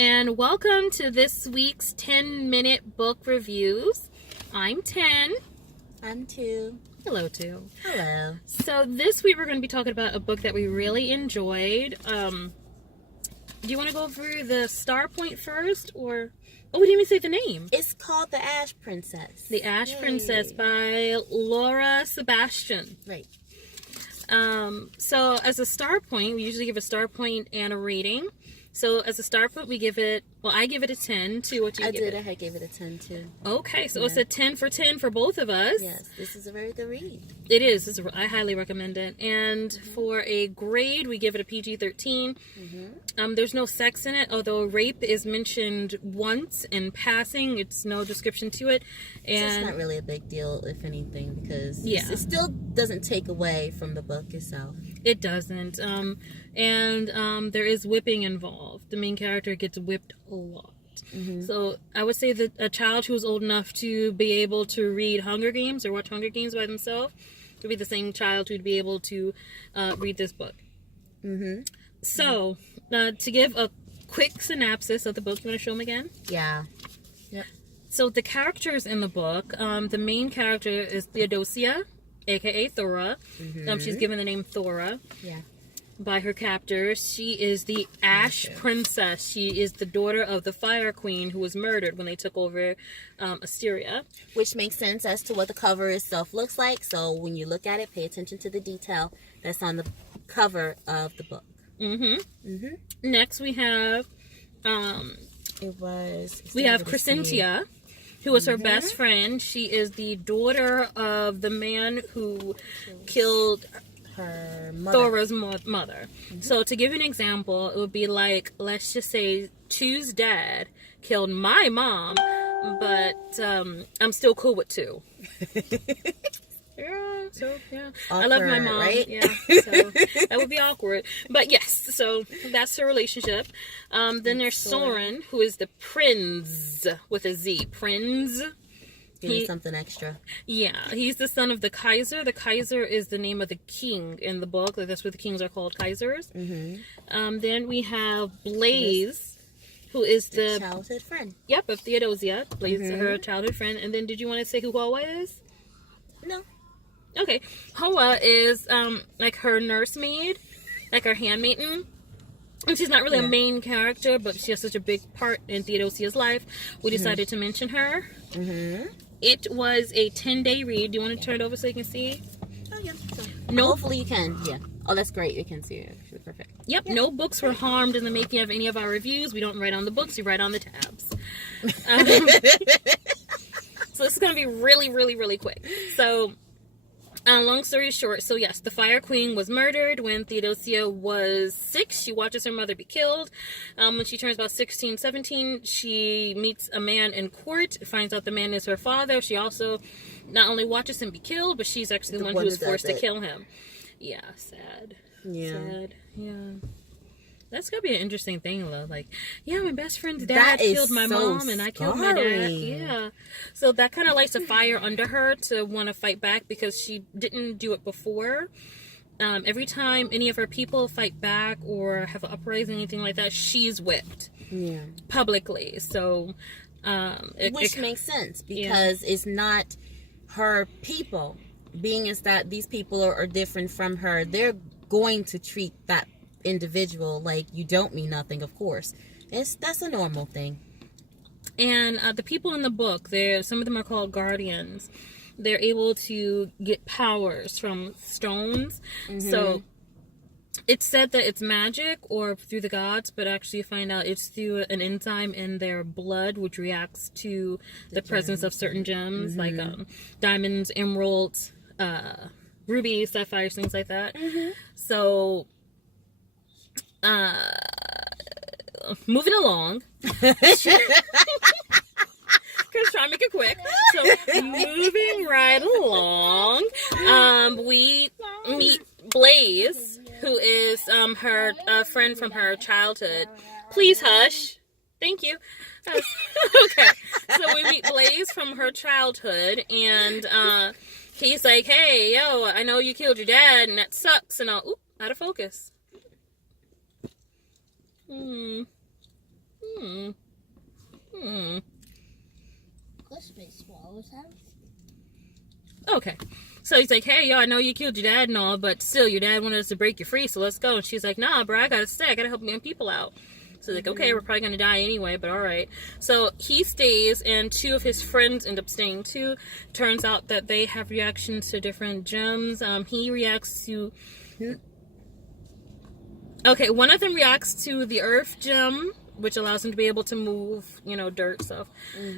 and welcome to this week's 10-minute book reviews. I'm 10. I'm 2. Hello, 2. Hello. So this week we're going to be talking about a book that we really enjoyed. Do you want to go over the star point first, or... Oh, we didn't even say the name. It's called The Ash Princess. The Ash Princess by Sebastian. Right. So as a star point, we usually give a star point and a rating. So as a star point, we give it, well, I give it a 10 to what you give it. I gave it a 10 too. Okay, so it's a 10 for 10 for both of us. Yes, this is a very good read. It is. I highly recommend it. And for a grade, we give it a PG-13. There's no sex in it, although rape is mentioned once in passing. It's no description to it. And it's not really a big deal, if anything, because it still doesn't take away from the book itself. It doesn't. There is whipping involved. The main character gets whipped a lot. So I would say that a child who is old enough to be able to read Hunger Games or watch Hunger Games by themselves would be the same child who'd be able to read this book. So to give a quick synopsis of the book, you want to show them again? Yeah. Yep. So the characters in the book, the main character is Theodosia, aka Thora. She's given the name Thora. Yeah. By her captors. She is the Ash Princess. She is the daughter of the Fire Queen who was murdered when they took over Assyria. Which makes sense as to what the cover itself looks like. So when you look at it, pay attention to the detail that's on the cover of the book. Next we have Crescentia, who is her best friend. She is the daughter of the man who killed her mother. Thora's mother. So to give you an example, it would be like, let's just say Chu's dad killed my mom, but I'm still cool with Tu. Yeah. Awkward, I love my mom. Right? Yeah. So that would be awkward. But yes, so that's her relationship. Then there's Soren, who is the prince with a Z. Prince. Give me something extra. Yeah, he's the son of the Kaiser. The Kaiser is the name of the king in the book. That's what the kings are called, Kaisers. Then we have Blaze, who is the childhood friend. Yep, of Theodosia. Blaze is her childhood friend. And then did you want to say who Hoa is? No. Okay. Hoa is like her nursemaid, like her handmaiden. And she's not really a main character, but she has such a big part in Theodosia's life. We decided to mention her. It was a 10-day read. Do you want to turn it over so you can see? Oh, yeah. So, no. Hopefully you can. Yeah. Oh, that's great. You can see it. Actually, perfect. Yep. Yeah. No books were harmed in the making of any of our reviews. We don't write on the books. We write on the tabs. So this is going to be really, really, really quick. So... long story short, so yes, the Fire Queen was murdered when Theodosia was 6. She watches her mother be killed. When she turns about 16, 17, she meets a man in court, finds out the man is her father. She also not only watches him be killed, but she's actually the one who was forced to kill him. Yeah, sad. Yeah. Sad. Yeah. That's gonna be an interesting thing, though. Like, yeah, my best friend's dad killed my mom, and I killed my dad. Yeah, so that kind of lights a fire under her to want to fight back because she didn't do it before. Every time any of her people fight back or have an uprising, anything like that, she's whipped. Yeah, publicly. So, which makes sense because it's not her people. Being as that these people are different from her, they're going to treat that individual like you don't mean nothing. Of course, that's a normal thing. And the people in the book, some of them are called guardians. They're able to get powers from stones. So it's said that it's magic or through the gods, but actually you find out it's through an enzyme in their blood which reacts to the presence of certain gems, like diamonds, emeralds, rubies, sapphires, things like that. So moving along. Because trying to make it quick. So moving right along, we meet Blaze, who is her friend from her childhood. Please hush. Thank you. Okay. So we meet Blaze from her childhood, and he's like, "Hey, yo, I know you killed your dad, and that sucks." And all, out of focus. Okay. So he's like, hey, yo, I know you killed your dad and all, but still, your dad wanted us to break you free, so let's go. And she's like, nah, bro, I gotta stay. I gotta help young people out. So like, okay, we're probably gonna die anyway, but all right. So he stays, and 2 of his friends end up staying too. Turns out that they have reactions to different gems. He reacts to... Okay, one of them reacts to the earth gem, which allows him to be able to move, dirt stuff.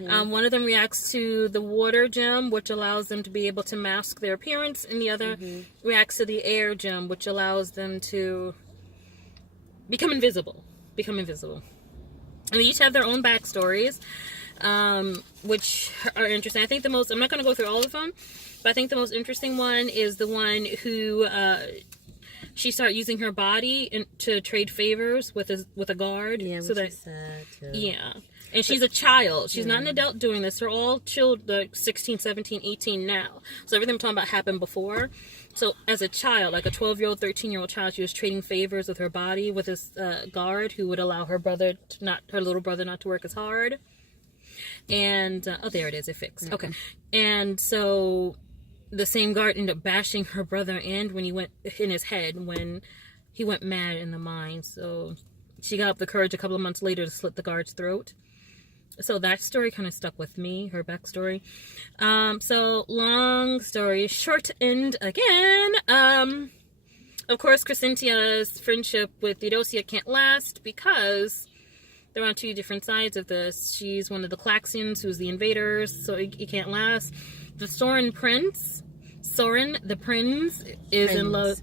One of them reacts to the water gem, which allows them to be able to mask their appearance. And the other reacts to the air gem, which allows them to become invisible. And they each have their own backstories, which are interesting. I think I'm not going to go through all of them, but I think the most interesting one is the one who... she started using her body to trade favors with a guard. Yeah, so which is sad too. Yeah. And she's a child. She's not an adult doing this. They're all children, 16, 17, 18 now. So everything I'm talking about happened before. So as a child, like a 12-year-old, 13-year-old child, she was trading favors with her body with this guard who would allow her little brother not to work as hard. And, there it is. It fixed. Okay. And so... the same guard ended up bashing her brother when he went in his head when he went mad in the mine. So she got up the courage a couple of months later to slit the guard's throat. So that story kind of stuck with me, her backstory. So long story short to end again. Of course, Crescentia's friendship with Theodosia can't last because they're on 2 different sides of this. She's one of the Claxians, who's the invaders, so it can't last. The Soren the prince is in love.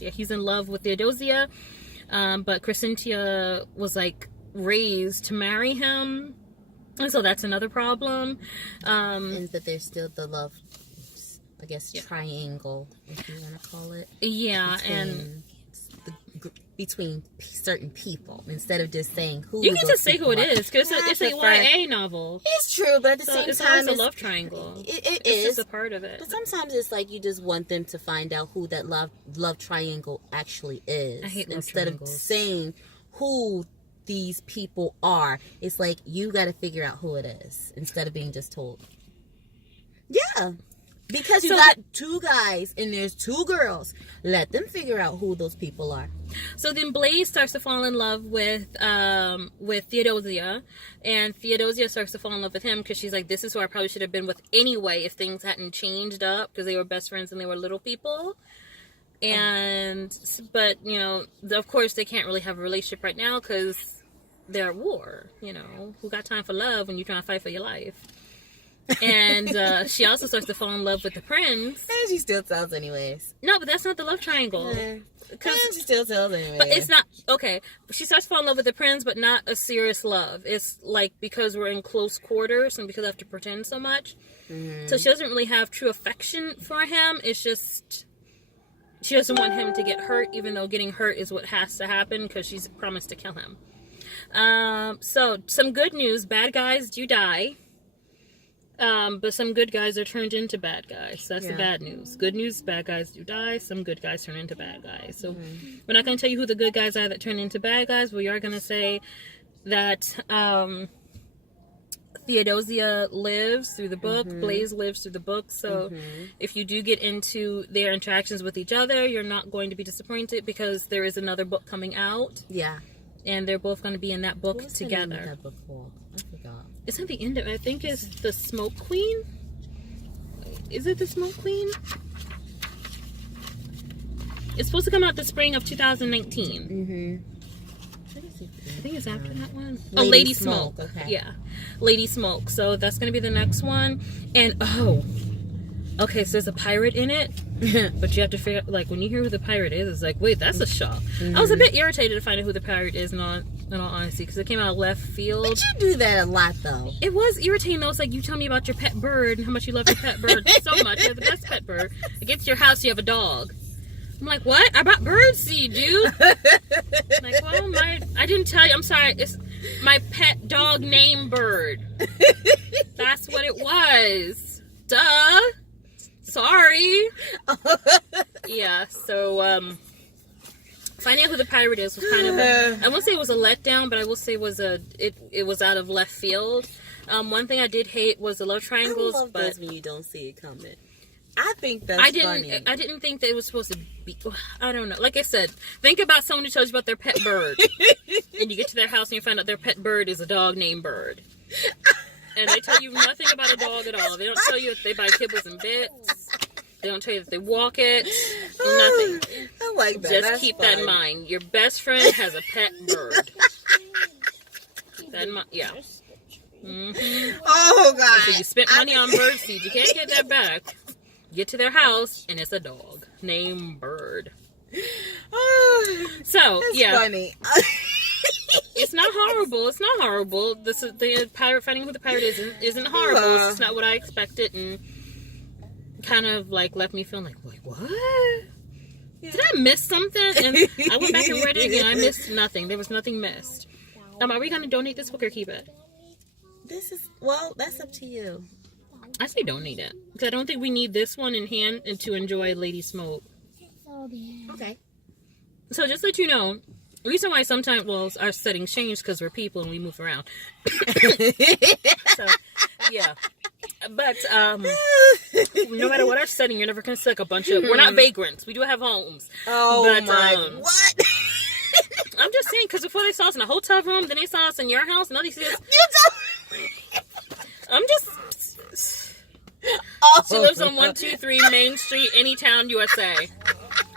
Yeah, he's in love with Theodosia, but Crescentia was like raised to marry him, and so that's another problem. And that there's still the love, I guess, triangle, if you want to call it. Yeah, between certain people, instead of just saying who. You can just say who it is, because it's a YA novel. It's true, but at the same time, it's a love triangle. It is just a part of it. But sometimes it's like you just want them to find out who that love triangle actually is. I hate love instead triangles. of saying who these people are. It's like you got to figure out who it is instead of being just told. Yeah. Because you got 2 guys and there's 2 girls. Let them figure out who those people are. So then Blaze starts to fall in love with Theodosia, and Theodosia starts to fall in love with him because she's like, this is who I probably should have been with anyway if things hadn't changed up, because they were best friends and they were little people. And but of course they can't really have a relationship right now because they're at war. Who got time for love when you're trying to fight for your life? And she also starts to fall in love with the prince. And she still tells anyways. No, but that's not the love triangle. And she still tells anyways. But it's not, okay. She starts to fall in love with the prince, but not a serious love. It's like because we're in close quarters and because I have to pretend so much. Mm-hmm. So she doesn't really have true affection for him. It's just, she doesn't want him to get hurt, even though getting hurt is what has to happen because she's promised to kill him. So some good news. Bad guys do die. But some good guys are turned into bad guys. That's the bad news. Good news, bad guys do die. Some good guys turn into bad guys. So we're not going to tell you who the good guys are that turn into bad guys. We are going to say that Theodosia lives through the book. Blaze lives through the book. So if you do get into their interactions with each other, you're not going to be disappointed because there is another book coming out. Yeah. And they're both going to be in that book together. The name of that book called? I forgot. It's not the end of it. I think it's The Smoke Queen. Is it The Smoke Queen? It's supposed to come out the spring of 2019. I think it's after that one. Lady Smoke. Okay. Yeah. Lady Smoke. So that's going to be the next one. And, okay, so there's a pirate in it. But you have to figure, like, when you hear who the pirate is, it's like, wait, that's a shock. I was a bit irritated to find out who the pirate is, in all honesty, because it came out of left field. But you do that a lot, though. It was irritating, though. It's like, you tell me about your pet bird and how much you love your pet bird so much. You have the best pet bird. It gets to your house, you have a dog. I'm like, what? I bought bird seed, dude. I'm like, well, I didn't tell you. I'm sorry. It's my pet dog named Bird. That's what it was. Duh. Sorry. Yeah, so Finding out who the pirate is was kind of I won't say it was a letdown, but I will say it was out of left field. One thing I did hate was the love triangles. I love but those when you don't see it coming. I think that's funny. I didn't think that it was supposed to be. I don't know. Like I said, think about someone who tells you about their pet bird, and you get to their house and you find out their pet bird is a dog named Bird, and they tell you nothing about a dog at all. They don't tell you if they buy kibbles and bits. They don't tell you that they walk it. Nothing. I like that. Just keep that in mind. Your best friend has a pet bird. That in mind. Yeah. Mm-hmm. Oh God. So you spent money on bird seed. You can't get that back. Get to their house and it's a dog named Bird. So that's funny. It's not horrible. It's not horrible. The pirate finding who the pirate isn't horrible. It's just not what I expected, and kind of like left me feeling like what? Yeah. Did I miss something? And I went back and read it again. I missed nothing. There was nothing missed. Are we gonna donate this book or keep it? That's up to you. I say donate it because I don't think we need this one in hand and to enjoy Lady Smoke. Okay. So just let you know, the reason why sometimes our settings change because we're people and we move around. So yeah, but no matter what our setting, you're never gonna see like a bunch of. We're not vagrants. We do have homes. Oh but, my! What? I'm just saying because before they saw us in a hotel room, then they saw us in your house, and now they see us. I'm just. She lives on 123 Main Street, Anytown, USA.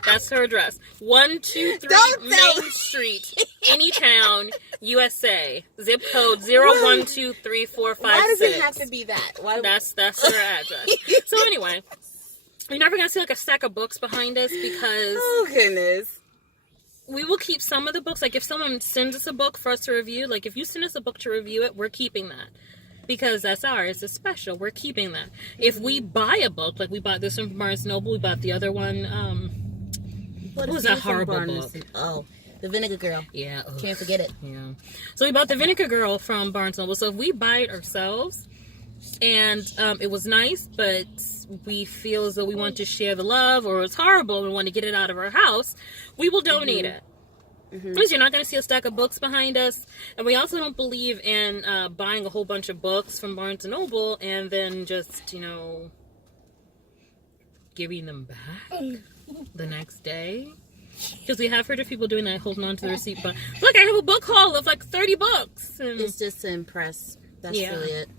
That's her address. 123 Main Street, Anytown, USA. Zip code 0123456. Why does it have to be that? That's her address. So anyway, you're never gonna see like a stack of books behind us because oh goodness. We will keep some of the books. Like if someone sends us a book for us to review, like if you send us a book to review it, we're keeping that. Because that's ours. It's special. We're keeping that. If we buy a book, like we bought this one from Barnes & Noble, we bought the other one. What was that horrible book? Oh, The Vinegar Girl. Yeah. Ugh. Can't forget it. Yeah. So we bought The Vinegar Girl from Barnes & Noble. So if we buy it ourselves, and it was nice, but we feel as though we want to share the love, or it's horrible and we want to get it out of our house, we will donate it. Because you're not going to see a stack of books behind us. And we also don't believe in buying a whole bunch of books from Barnes & Noble and then just, giving them back the next day. Because we have heard of people doing that, holding on to the receipt. But look, I have a book haul of like 30 books. And it's just to impress. That's really it.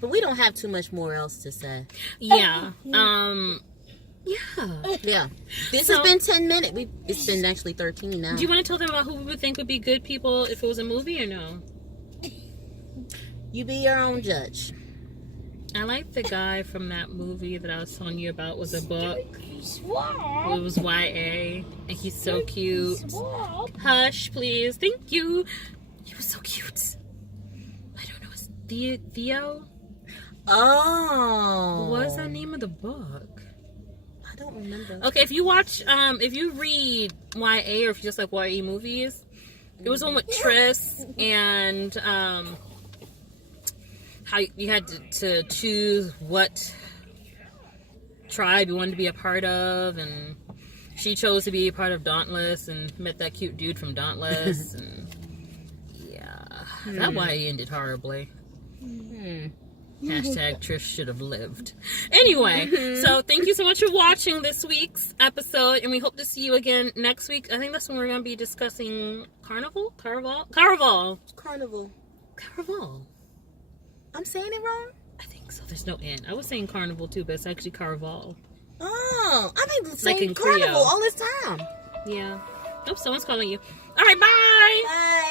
But we don't have too much more else to say. Yeah. Yeah. This has been 10 minutes. It's been actually 13 now. Do you want to tell them about who we would think would be good people if it was a movie or no? You be your own judge. I like the guy from that movie that I was telling you about was a book. It was YA. And he's so cute. Hush, please. Thank you. He was so cute. I don't know. It's Theo? Oh. What was the name of the book? I don't remember. Okay, if you watch, if you read YA or if you just like YA movies, it was one with Triss and how you had to choose what tribe you wanted to be a part of, and she chose to be a part of Dauntless and met that cute dude from Dauntless, and that YA ended horribly. Hashtag Trish should have lived. Anyway, so thank you so much for watching this week's episode, and we hope to see you again next week. I think that's when we're going to be discussing Carnival. I'm saying it wrong? I think so. There's no N. I was saying Carnival too, but it's actually Carval. Oh, I've been saying like in Carnival Creole all this time. Yeah. Oh, someone's calling you. All right, bye. Bye.